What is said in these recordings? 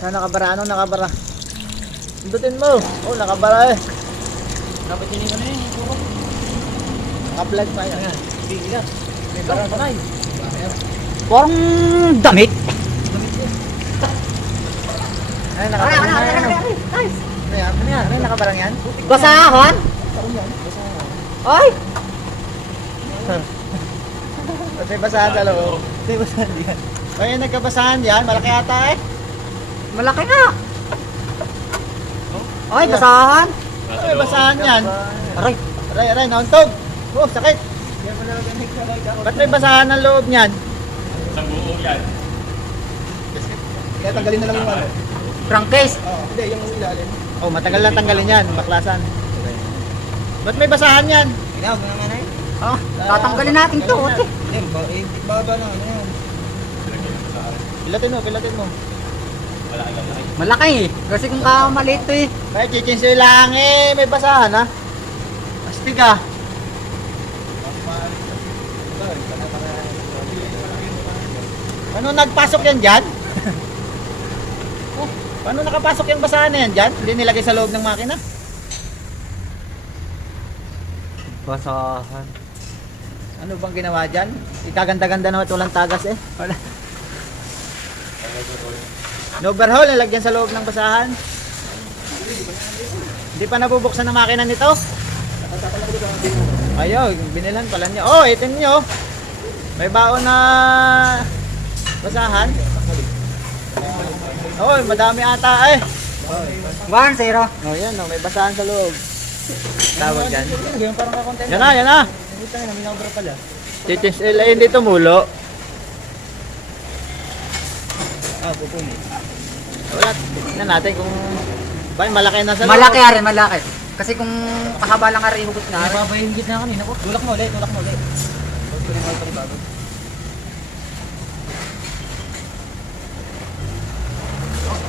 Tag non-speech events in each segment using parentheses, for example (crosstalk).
Saan nakabara? Anong nakabara? Pindutin mo. Oh, nakabara eh. Dapat yun yung ano puro. Naka-vlog pa yan. Bigla. May barang pa yun. Parang damit. Ay, nakabarang na yan. Ano yan? Ano yan? Ano yung nakabarang yan? Basahan? Ay! Ba't may (laughs) basahan sa loob? May basahan yan. Ay, nagkabasahan yan. Malaki ata eh. Malaki nga. Ay, basahan. Ay, may basahan yan. Aray, Aray, aray, nauntog. Oh, sakit. Ba't may basahan ng loob niyan? Kaya tanggalin na lang yung ano. prangkes. Oo, hindi, yung ilalim. Oh, matagal na tanggalin yan. Baklasan. Ba't may basahan yan? Ikaw, mo naman ay. Oh, Tatanggalin natin to. Ote. Hindi, ba, eh, baba na ano yan. pilatin mo, pilatin mo. Malaki eh. Kasi kung kamaliit to eh. Kaya chichinsoy lang eh. May basahan ha. Astig ah. Ano nagpasok yan dyan? (laughs) oh, paano nakapasok yung basahan na yan dyan? Hindi nilagay sa loob ng makina? Basahan. Ano bang ginawa dyan? Ikaganda-ganda naman at walang tagas eh. Wala. Overhaul, nilagyan sa loob ng basahan. Hindi pa nabubuksan ng makina nito. Ayaw, binilhan pala niya. Oh, ito niyo. May baon na basahan. Oh, madami ata eh. One, zero. Oh, yan oh, may basahan sa loob. Tawag kakontent. Yan na, yan na. Ito na, number pala. Chichis, eh, hindi tumulo. Ah, pupuni. Wala, tignan natin kung ba malaki na sa loob. Malaki ari, malaki. Kasi kung kahaba lang ari hugot na ari. Nababa yung gitna kanina ko. Tulak mo ulit, tulak mo ulit. Huwag ko rin ako panibago.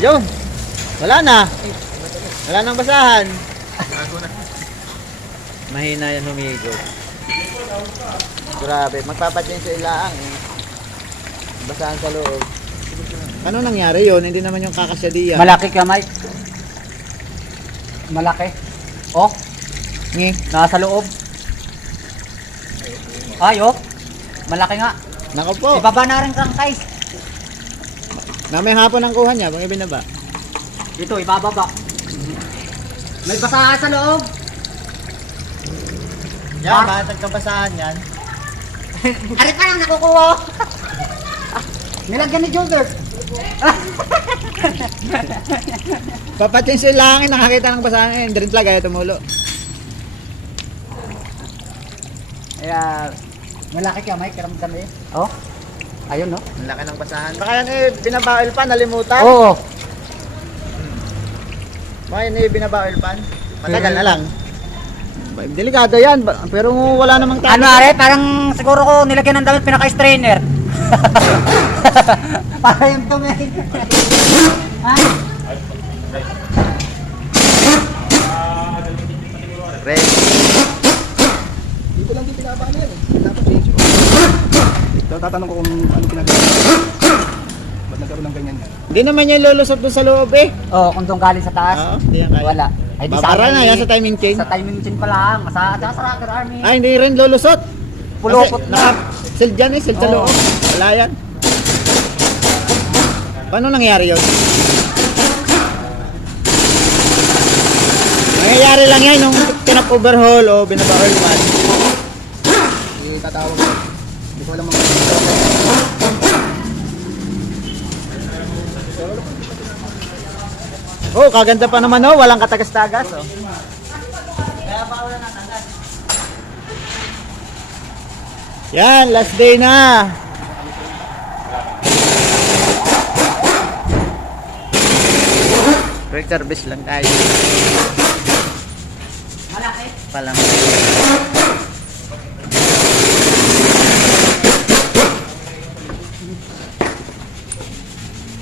Yun. Wala na. Wala nang basahan. Mahina yan humigo. Grabe, magpapatin sa ilaang eh. Basahan sa loob. Ano nangyari yun? Hindi naman yung kakasya Malaki ka, Mike. Malaki. Oh, Ngi. nasa loob. Ay, oh. Malaki nga. Nako po. Ibaba na rin prangkes. Mamaya hapon ang kuha niya. Pag ibinaba. Dito, ibababa. May basahan sa loob. Yan, Ah. bakit nagkabasahan yan? (laughs) Ari pa lang nakukuha. (laughs) Nilagyan ni Jogger. (laughs) Papatin sa ilangin, nakakita ng basahan. Hindi rin talaga ayaw tumulo. Kaya, malaki ka, Mike. Karamdam eh. Oh, ayun, no? Ang laki ng basahan. Baka yan eh, binabawal pa, nalimutan. Oo. Baka yan eh, binabawal pa. Matagal na lang. Delikado yan, ba- pero wala namang. Ano, are? Parang siguro ko nilagyan ng damit pinaka-strainer. (laughs) (laughs) Para yung dumi. ha? Red. Dito lang din pinapaan yan eh. Dapat change. So, tatanong ko kung ano pinagawa. Ba't nagkaroon ng ganyan yan? Hindi naman yan lulusot doon sa loob eh. Oo, kung doon galing sa taas. Oo, hindi yan kaya. Wala. Ay, di Babara na yan sa timing chain. Sa timing chain pa lang. Sa, sa, sa Rocker Army. Ay, hindi rin lulusot. Pulupot na. naka, seal dyan eh, seal sa Oo. loob. Wala yan. Paano nangyari yun? Nangyayari lang yan nung tinap-overhaul o binabawal man. Eh, tatawag. Hindi ko alam mga Oh, kaganda pa naman oh, walang katagas-tagas oh. Kaya bawal na tagas. Yan, last day na. Quick service lang tayo. Malaki. Palang.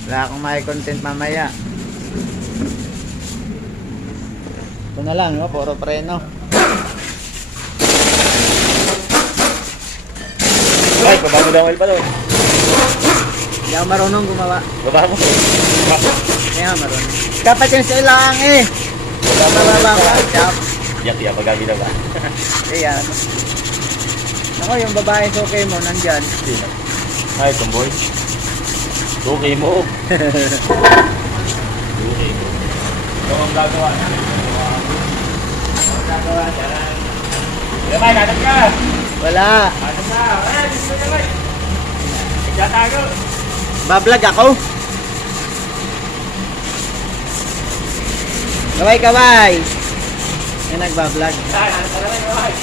Wala akong may content mamaya. Ito na lang, no? puro preno. Ay, pabago daw oil pa doon. Hindi ako marunong gumawa. Baba mo. Kaya maroon. Dapat yung sa ilang eh. Bababa ka. Chap. Yati, pag gagawin ba? (laughs) Ayan. Ako, yung babae sa okay mo, nandyan. Sino? Ay, tomboy. Okay mo. (laughs) Okay mo. Ito ang gagawa. Ito ang gagawa niya. Lamay, natin ka! Wala. Natin na! Ay, dito lamay! Nagtatago! Bablog ako. Kaway, kaway. Yan nagbablog. Ay, natin ka lamay, lamay!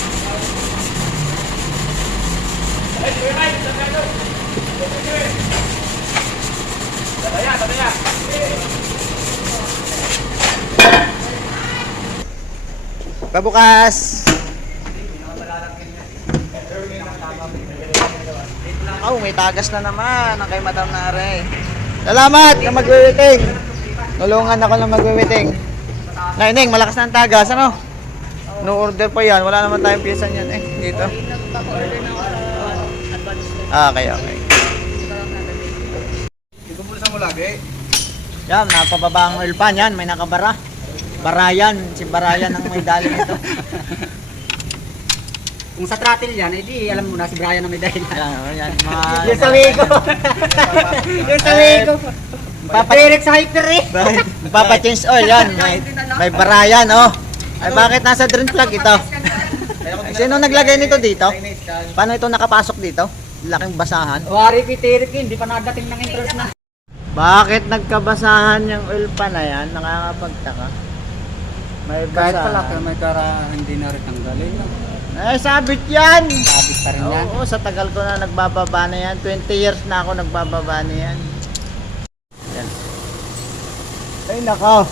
Ay, dito ka lamay! Nagtatago! Tataya, tataya! Pabukas. Oh, may tagas na naman ang kay Madam Nare. Salamat na magwiwiting. Tulungan ako ng magwiwiting. Naining, malakas na ang tagas, ano? No order pa yan. Wala naman tayong piyesa niyan eh. Dito. Ah, okay, okay. Sa mo lagi. Yan, napababa ang oil pan yan. May nakabara. Barayan. Si Barayan ang may dali nito. (laughs) Kung sa throttle yan, edi alam mo na si Brian na may dahil. Yan, yan. (laughs) Mga, Yung sa Wigo. (laughs) yung sa Wigo. Papadirect sa hyper eh. (laughs) Papa-change oil yan. May, may barayan, oh. Ay, bakit nasa drain plug ito? Sino naglagay nito dito? Paano ito nakapasok dito? Laking basahan. Wari pitirik hindi pa nadating ng interest na. Bakit nagkabasahan yung oil pan na yan? Nakakapagtaka. May Kahit basahan. pala kaya may kara hindi na rin tanggalin. Eh, sabit yan! Sabit pa rin yan. Oo, sa tagal ko na nagbababa na yan. 20 years na ako nagbababa na yan. Yan. Ay, nako.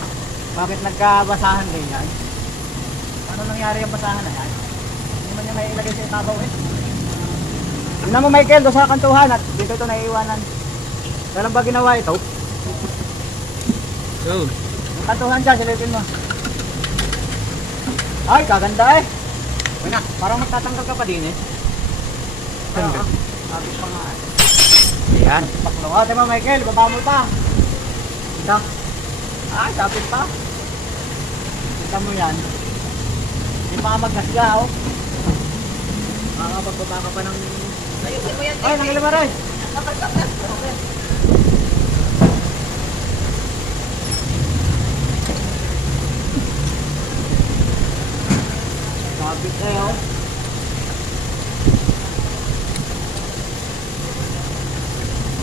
Bakit nagkabasahan din yan? Paano nangyari yung basahan na yan? Hindi man niya may ilagay sa ibabaw eh. Tignan mo Michael, doon sa kantuhan at dito ito naiiwanan. Kailan ba ginawa ito? So, yung kantuhan dyan, silipin mo. Ay, kaganda eh. Uy na, parang magtatanggal ka pa din eh. Oo, sabi pa nga eh. Yan. Paklawa, mo Michael, baba mo pa. Ito. Ah, sabit pa. Kita mo yan. Hindi pa ka magkasya, oh. Makakapagbaba ka pa ng... Ayusin mo yan, Ay, nangilima rin. Sabit eh, oh.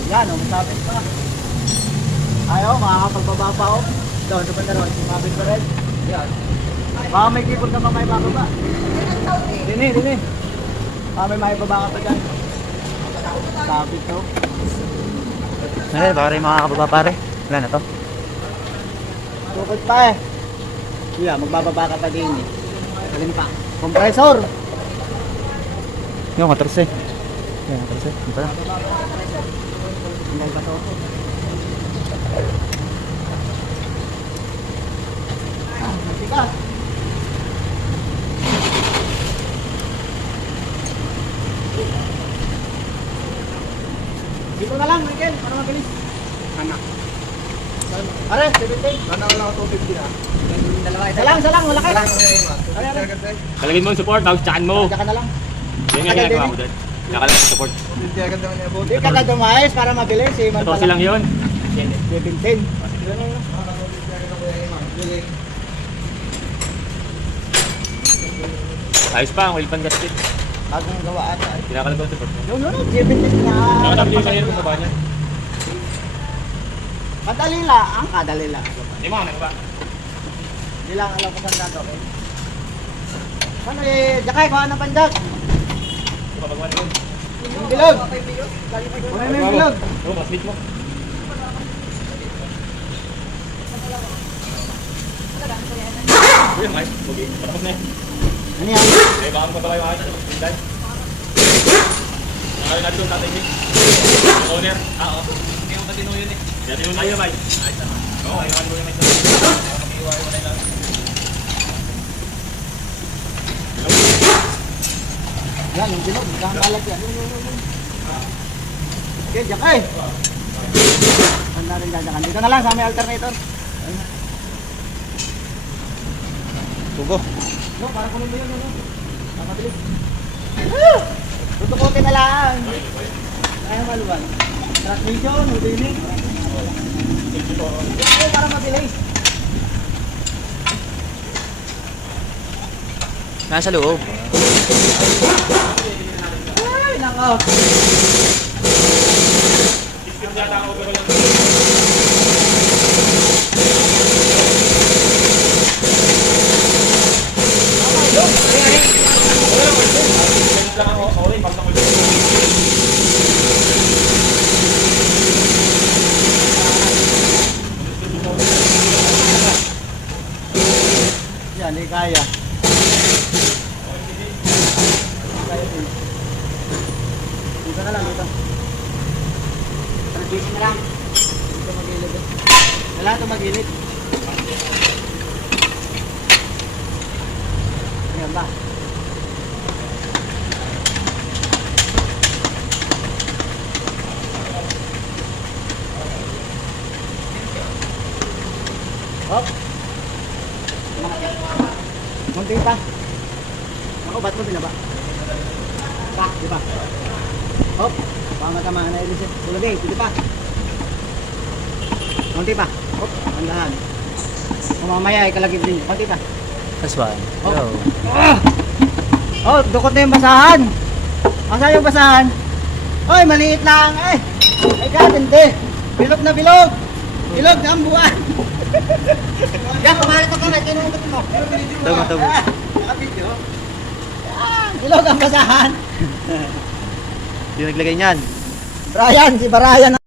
Yan, oh, masabit pa. Ayaw, makakapagbaba pa, oh. Doon, doon na ron, pa rin. Yan. Baka may kipot na pa may bababa. Dini, dini. Baka may may baba ka pa dyan. Sabit, oh. Eh, baka rin makakababa pare. Wala na to. Tukod pa eh. Yeah, magbababa ka pa din eh. Alin pa? Compressor. Yung 14. Yung 14. Ito na. Hanggang pa to. Ah, matigas. Dito na lang, Michael, para mabilis. Anak. Are, 17. Sana wala ko 250 na. Salang, salang. Wala ko. Ano, ano? Kalagin mo yung support, tapos tsakan mo. Ka na lang. Yan nga ginagawa mo doon. Nakalagay yung support. Hindi ka na dumayos para mabilis. Eh, Ito silang yun. 17. Ayos pa, ang oil pan gasket. Bagong gawa ata. Kinakalagay yung support. Yung yun, 17 na. Nakatabi yung sa'yo kung baba niya. Kadali lang, ang kadali lang. Hindi mo, ano ba? Hindi lang alam ko saan gagawin. Ano eh, Jakay, kuha ng panjak. Yung bilog. Kuha mo yung bilog. Oo, mas meet mo. Uy, ayos. Okay, patapos na yan. Ano yan? Eh, baka magpapagawa yung ayos. Dad. Nakawin natin yung tatay niya. Owner. Ah, oo. Yung katino yun eh. Katino na yun, Mike. Oo, ayaw mo yung Mike. Mag-iwa-iwa na yun. Yan, yung bilog. Kakalat yan. Okay, Jakay. Ang natin dadyakan. Dito na lang sa may alternator. Tugo. No, para kunin mo yun, no? Papabilis. Tutukutin na lang. Kaya maluwag. Transmission, uliling. Oo, para mabilis. Nasa loob. Ay, nako. Yan, Dito na lang, dito. Transmission na lang. Dito magilid. Wala ito magilid. Ayan ba? Hop. Munti pa. Ako, ba't mo binaba? Pa, di ba? Hop. Baka matamaan na ilisip. Tulagi, pili pa. Munti pa. Hop, andahan. Kung mamaya, ikalagib din. Munti pa. That's one. Oh. Oh, dukot na yung basahan. Asa yung basahan? Hoy, maliit lang eh. Ay, God, hindi. Bilog na bilog. Bilog na ang buwan. (laughs) Yan, kumalit ka kamay. Tinunod mo. Tugo, tugo. Ah, nakabidyo. Yan, bilog ang basahan. (laughs) Yung naglagay niyan. Brian, si Brian